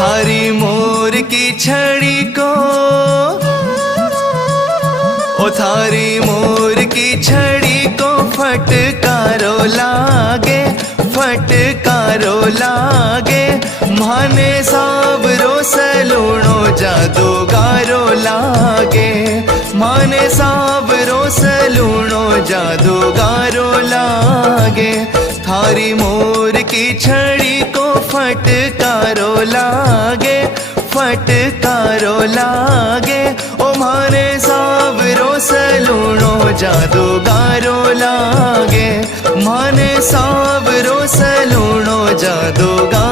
थारी मोर की छड़ी को, ओ थारी मोर की छड़ी को फटकारो लागे, फटकारो लागे। माने सावरो सलूणो जादूगारो लागे, माने सावरो सलूणो जादूगारो लागे। थारी मोर की छड़ी को फटकारो लागे, फटकारो लागे। ओ माने सावरो सलूणो जादूगारो लागे, माने सावरो सलूणो जादूगारो